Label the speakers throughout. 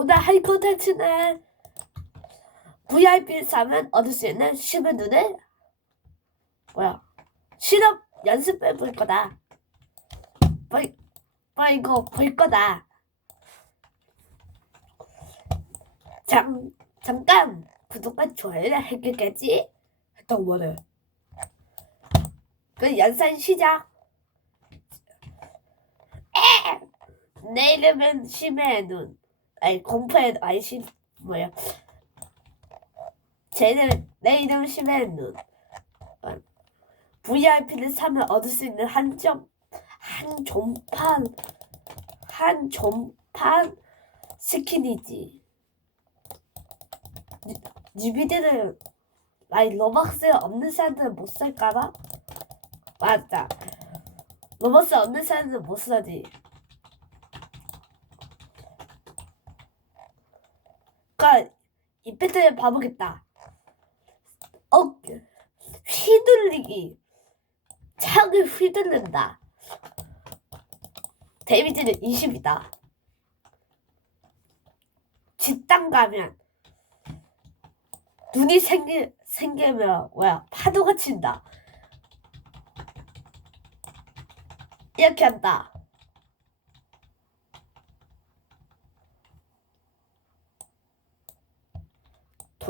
Speaker 1: 오늘 할 콘텐츠는 VIP를 사면 얻을 수 있는 쉬운 눈을 뭐야 실험 연습해 볼 거다. 뭐, 뭐 이거 볼 거다. 잠 잠깐 구독과 좋아요를 해결까지 했던 거를 그 연산 시작. 에! 내 이름은 심해의 눈. 아니 공포의 눈. 아니 심 뭐야? 쟤는 내 이름은 심해의 눈. 어, VIP를 사면 얻을 수 있는 한점 한 존판 한 존판 스킨이지. 뉴- 뉴비들은 아니 로벅스 없는 사람들은 못 살까봐? 맞다. 로벅스 없는 사람들은 못 사지. 그니까 이펙트를 봐보겠다. 어 휘둘리기 창을 휘둘른다. 데미지는 20이다. 뒷땅 가면 눈이 생기 생기면 뭐야 파도가 친다. 이렇게 한다.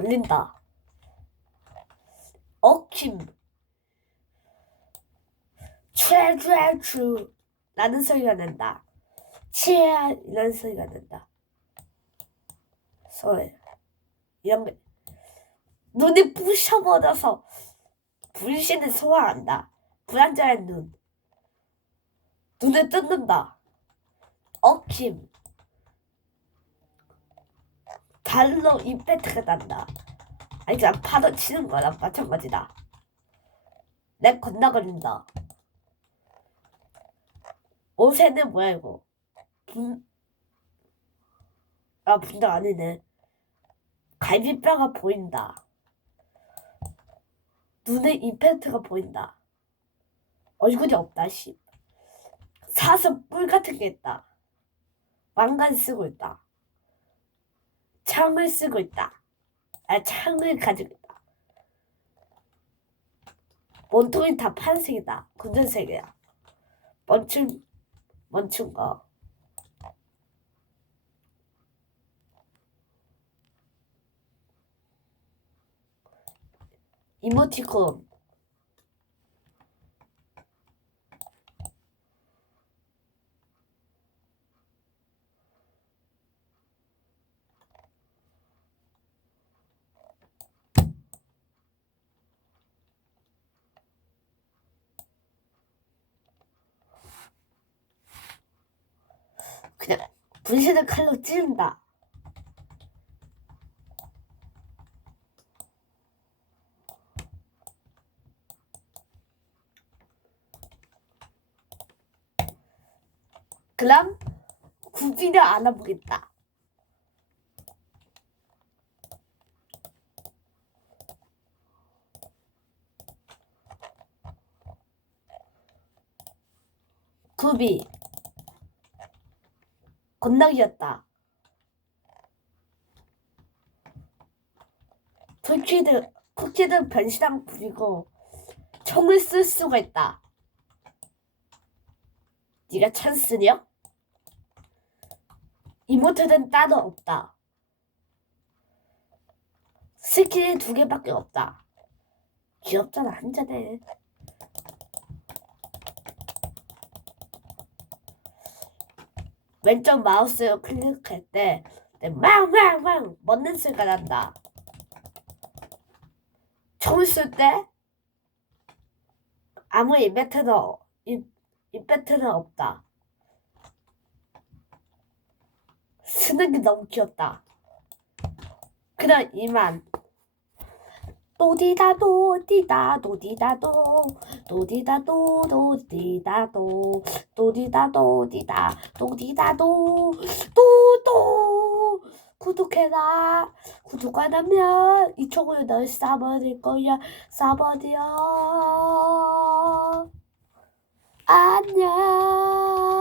Speaker 1: 돌린다. 어킴. 최최추 라는 소리가 난다. 치라는 소리가 난다. 소리. 이런 게 눈이 부셔버려서 불신을 소화한다. 불안정한 눈. 눈을 뜯는다. 어킴. 달로 임팩트가 난다. 아니 그냥 파도 치는 거랑 마찬가지다. 내 건너거린다. 옷에는 뭐야 이거? 분... 아 분당 아니네. 갈비뼈가 보인다. 눈에 임팩트가 보인다. 얼굴이 없다 씨. 사슴 뿔 같은 게 있다. 왕관 쓰고 있다. 창을 쓰고 있다. 아, 창을 가지고 있다. 몸통이 다 파란색이다. 군전색이야. 멈춘, 멈춘 거. 이모티콘. 그냥 분신을 칼로 찌른다. 그럼 구비를 알아보겠다. 구비 건너기였다. 쿠키들 쿠키들 변신한 부리고 총을 쓸 수가 있다. 네가 찬스냐? 이모트는 따로 없다. 스킬이 두 개밖에 없다. 귀엽잖아 한 잔에. 왼쪽 마우스 클릭할 때 망망망 먹는 소리가 난다. 총을 쏠 때 아무 이, 이벤트는 없다. 쓰는 게 너무 귀엽다. 그럼 이만. 도디다도 디다 도 디다도 도디다도 도디다도 도디다도 디다 도디다도 도도 구독해라. 구독 안 하면 이쪽으로 널 싸버릴 거야. 싸버려. 안녕